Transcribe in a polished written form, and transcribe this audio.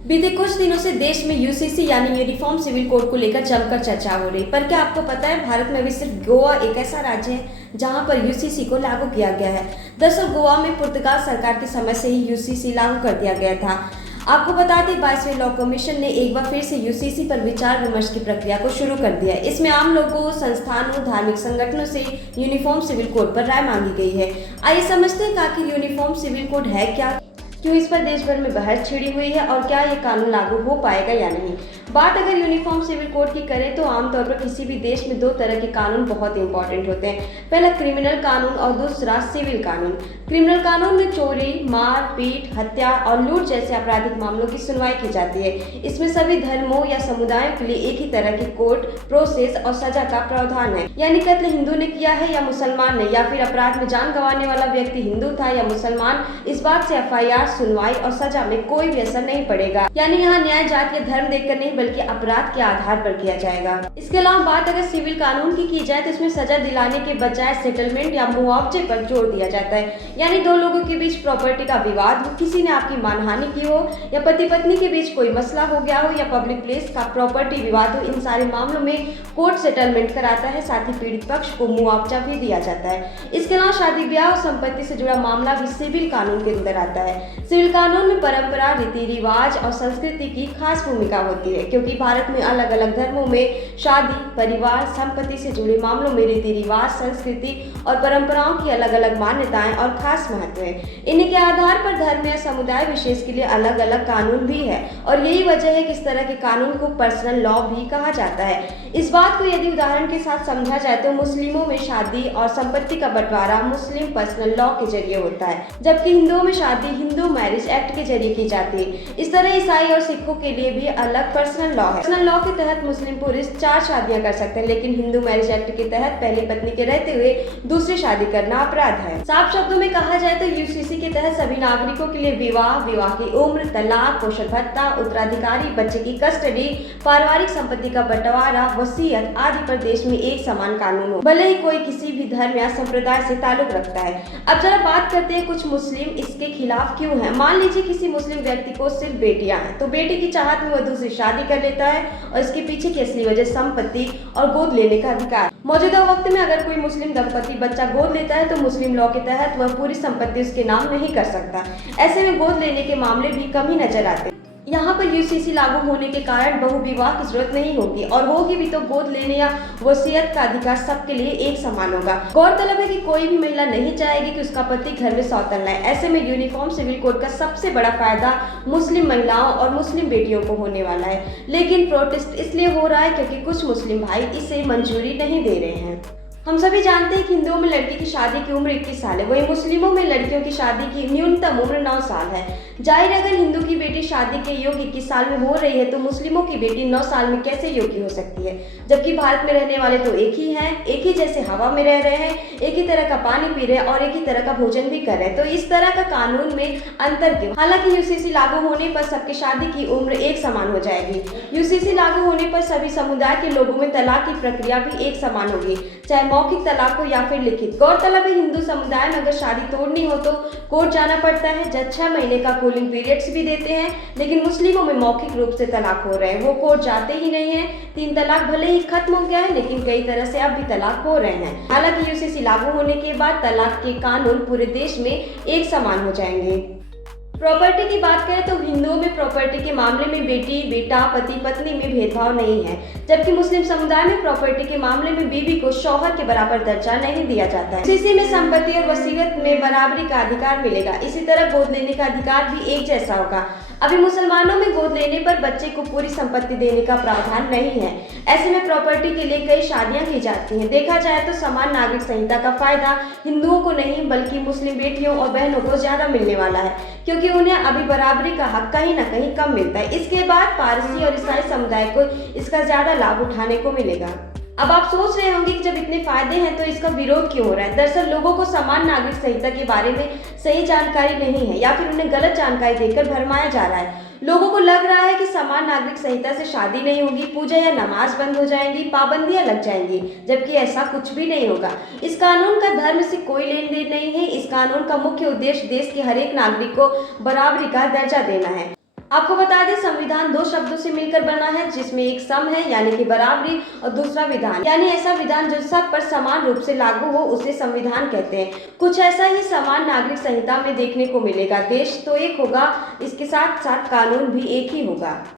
बीते कुछ दिनों से देश में यूसीसी यानी यूनिफॉर्म सिविल कोड को लेकर जमकर चर्चा हो रही, पर क्या आपको पता है भारत में अभी सिर्फ गोवा एक ऐसा राज्य है जहां पर यूसीसी को लागू किया गया है। दरअसल गोवा में पुर्तगाल सरकार के समय से ही यूसीसी लागू कर दिया गया था। आपको बता दें 22वें लॉ कमीशन ने एक बार फिर से यूसीसी पर विचार विमर्श की प्रक्रिया को शुरू कर दिया है। इसमें आम लोगों, संस्थानों, धार्मिक संगठनों से यूनिफॉर्म सिविल कोड पर राय मांगी गई है। आइए समझते हैं कि आखिर यूनिफॉर्म सिविल कोड है क्या, क्यों इस पर देश भर में बहस छिड़ी हुई है और क्या ये कानून लागू हो पाएगा या नहीं। बात अगर यूनिफॉर्म सिविल कोड की करें तो आमतौर पर किसी भी देश में दो तरह के कानून बहुत इंपॉर्टेंट होते हैं। पहला क्रिमिनल कानून और दूसरा सिविल कानून। क्रिमिनल कानून में चोरी, मार पीट, हत्या और लूट जैसे आपराधिक मामलों की सुनवाई की जाती है। इसमें सभी धर्मों या समुदायों के लिए एक ही तरह की कोर्ट प्रोसेस और सजा का प्रावधान है, यानी कत्ल हिंदू ने किया है या मुसलमान ने, या फिर अपराध में जान गंवाने वाला व्यक्ति हिंदू था या मुसलमान, इस बात से एफआईआर, सुनवाई और सजा में कोई भी असर नहीं पड़ेगा। यानी यहाँ न्याय जाति या धर्म देखकर नहीं बल्कि अपराध के आधार पर किया जाएगा। इसके अलावा बात अगर सिविल कानून की जाए तो इसमें सजा दिलाने के बजाय सेटलमेंट या मुआवजे पर जोर दिया जाता है। यानी दो लोगों के बीच प्रॉपर्टी का विवाद हो, किसी ने आपकी मानहानि की हो या पति पत्नी के बीच कोई मसला हो गया हो या पब्लिक प्लेस का प्रॉपर्टी विवाद हो, इन सारे मामलों में कोर्ट सेटलमेंट कराता है। साथ ही पीड़ित पक्ष को मुआवजा भी दिया जाता है। इसके अलावा शादी ब्याह और संपत्ति से जुड़ा मामला भी सिविल कानून के अंदर आता है। सिविल कानून में परंपरा, रीति रिवाज और संस्कृति की खास भूमिका होती है, क्योंकि भारत में अलग अलग धर्मों में शादी, परिवार, संपत्ति से जुड़े मामलों में रीति रिवाज, संस्कृति और परंपराओं की अलग अलग मान्यताएं और खास महत्व है। इन्हीं के आधार पर धर्म या समुदाय विशेष के लिए अलग अलग कानून भी है और यही वजह है कि इस तरह के कानून को पर्सनल लॉ भी कहा जाता है। इस बात को यदि उदाहरण के साथ समझा जाए तो मुस्लिमों में शादी और संपत्ति का बंटवारा मुस्लिम पर्सनल लॉ के जरिए होता है, जबकि हिंदुओं में शादी हिंदू मैरिज एक्ट के जरिए की जाती है। इस तरह ईसाई और सिखों के लिए भी अलग पर्सनल लॉ है। पर्सनल लॉ के तहत मुस्लिम पुरुष 4 शादियां कर सकते हैं, लेकिन हिंदू मैरिज एक्ट के तहत पहली पत्नी के रहते हुए दूसरी शादी करना अपराध है। साफ शब्दों में कहा जाए तो यूसीसी के तहत सभी नागरिकों के लिए विवाह, विवाह की उम्र, तलाक, पोषण भत्ता, उत्तराधिकारी, बच्चे की कस्टडी, पारिवारिक संपत्ति का बंटवारा, वसीयत आदि पर देश में एक समान कानून हो, भले ही कोई किसी भी धर्म या संप्रदाय से ताल्लुक रखता है। अब जरा बात करते हैं कुछ मुस्लिम इसके खिलाफ क्यों है। मान लीजिए किसी मुस्लिम व्यक्ति को सिर्फ बेटियां हैं, तो बेटी की चाहत में वह दूसरी शादी कर लेता है और इसके पीछे की असली वजह संपत्ति और गोद लेने का अधिकार। मौजूदा वक्त में अगर कोई मुस्लिम दंपति बच्चा गोद लेता है तो मुस्लिम लॉ के तहत वह पूरी संपत्ति उसके नाम नहीं कर सकता। ऐसे में गोद लेने के मामले भी कम ही नजर आते हैं। यहाँ पर यूसीसी लागू होने के कारण बहुविवाह की जरूरत नहीं होगी, और होगी भी तो गोद लेने या वसीयत का अधिकार सबके लिए एक समान होगा। गौरतलब है कि कोई भी महिला नहीं चाहेगी कि उसका पति घर में सौतन लाए। ऐसे में यूनिफॉर्म सिविल कोड का सबसे बड़ा फायदा मुस्लिम महिलाओं और मुस्लिम बेटियों को होने वाला है, लेकिन प्रोटेस्ट इसलिए हो रहा है क्योंकि कुछ मुस्लिम भाई इसे मंजूरी नहीं दे रहे हैं। हम सभी जानते हैं कि हिंदुओं में लड़की की शादी की उम्र 21 साल है, वहीं मुस्लिमों में लड़कियों की शादी की न्यूनतम उम्र 9 साल है। जाहिर अगर हिंदू की बेटी शादी के योग्य 21 साल में हो रही है तो मुस्लिमों की बेटी 9 साल में कैसे योग्य हो सकती है, जबकि भारत में रहने वाले तो एक ही हैं, एक ही जैसे हवा में रह रहे हैं, एक ही तरह का पानी पी रहे हैं और एक ही तरह का भोजन भी कर रहे हैं, तो इस तरह का कानून में अंतर क्यों। हालांकि यूसीसी लागू होने पर सबकी शादी की उम्र एक समान हो जाएगी। यूसीसी लागू होने पर सभी समुदाय के लोगों में तलाक की प्रक्रिया भी एक समान होगी, चाहे मौखिक तलाक हो या फिर लिखित। गौरतलब है हिंदू समुदाय में अगर शादी तोड़नी हो तो कोर्ट जाना पड़ता है, जज 6 महीने का कूलिंग पीरियड्स भी देते हैं, लेकिन मुस्लिमों में मौखिक रूप से तलाक हो रहे हैं, वो कोर्ट जाते ही नहीं है। 3 तलाक भले ही खत्म हो गया है, लेकिन कई तरह से अब भी तलाक हो रहे हैं। हालांकि यूसीसी लागू होने के बाद तलाक के कानून पूरे देश में एक समान हो जाएंगे। प्रॉपर्टी की बात करें तो हिंदुओं में प्रॉपर्टी के मामले में बेटी, बेटा, पति, पत्नी में भेदभाव नहीं है, जबकि मुस्लिम समुदाय में प्रॉपर्टी के मामले में बीवी को शौहर के बराबर दर्जा नहीं दिया जाता है। यूसीसी में संपत्ति और वसीयत में बराबरी का अधिकार मिलेगा। इसी तरह गोद लेने का अधिकार भी एक जैसा होगा। अभी मुसलमानों में गोद लेने पर बच्चे को पूरी संपत्ति देने का प्रावधान नहीं है। ऐसे में प्रॉपर्टी के लिए कई शादियां की जाती हैं। देखा जाए तो समान नागरिक संहिता का फायदा हिंदुओं को नहीं बल्कि मुस्लिम बेटियों और बहनों को ज्यादा मिलने वाला है, क्योंकि उन्हें अभी बराबरी का हक कहीं ना कहीं कम मिलता है। इसके बाद पारसी और ईसाई समुदाय को इसका ज्यादा लाभ उठाने को मिलेगा। अब आप सोच रहे होंगे कि जब इतने फायदे हैं तो इसका विरोध क्यों हो रहा है। दरअसल लोगों को समान नागरिक संहिता के बारे में सही जानकारी नहीं है या फिर उन्हें गलत जानकारी देकर भरमाया जा रहा है। लोगों को लग रहा है कि समान नागरिक संहिता से शादी नहीं होगी, पूजा या नमाज बंद हो जाएंगी, पाबंदियां लग जाएंगी, जबकि ऐसा कुछ भी नहीं होगा। इस कानून का धर्म से कोई लेन देन नहीं है। इस कानून का मुख्य उद्देश्य देश के हर एक नागरिक को बराबरी का दर्जा देना है। आपको बता दें संविधान दो शब्दों से मिलकर बना है, जिसमें एक सम है यानी कि बराबरी और दूसरा विधान यानी ऐसा विधान जो सब पर समान रूप से लागू हो उसे संविधान कहते हैं। कुछ ऐसा ही समान नागरिक संहिता में देखने को मिलेगा। देश तो एक होगा, इसके साथ साथ कानून भी एक ही होगा।